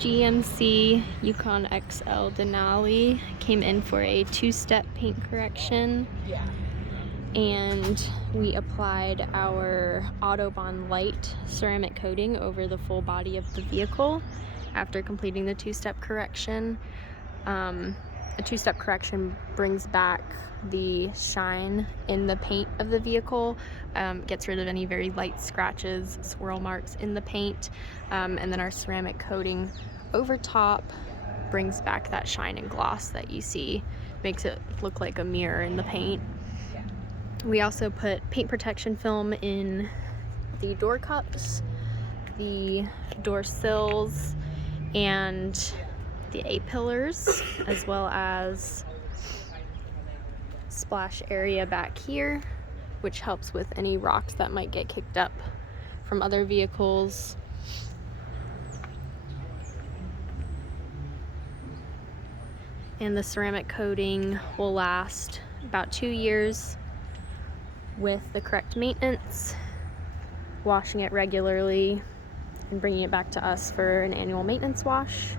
GMC Yukon XL Denali came in for a two-step paint correction, and we applied our Autobahn Leicht ceramic coating over the full body of the vehicle after completing the two-step correction. A two-step correction brings back the shine in the paint of the vehicle, gets rid of any very light scratches, swirl marks in the paint, and then our ceramic coating over top brings back that shine and gloss that you see, makes it look like a mirror in the paint. We also put paint protection film in the door cups, the door sills, and the A-pillars, as well as splash area back here, which helps with any rocks that might get kicked up from other vehicles. And the ceramic coating will last about 2 years with the correct maintenance, washing it regularly and bringing it back to us for an annual maintenance wash.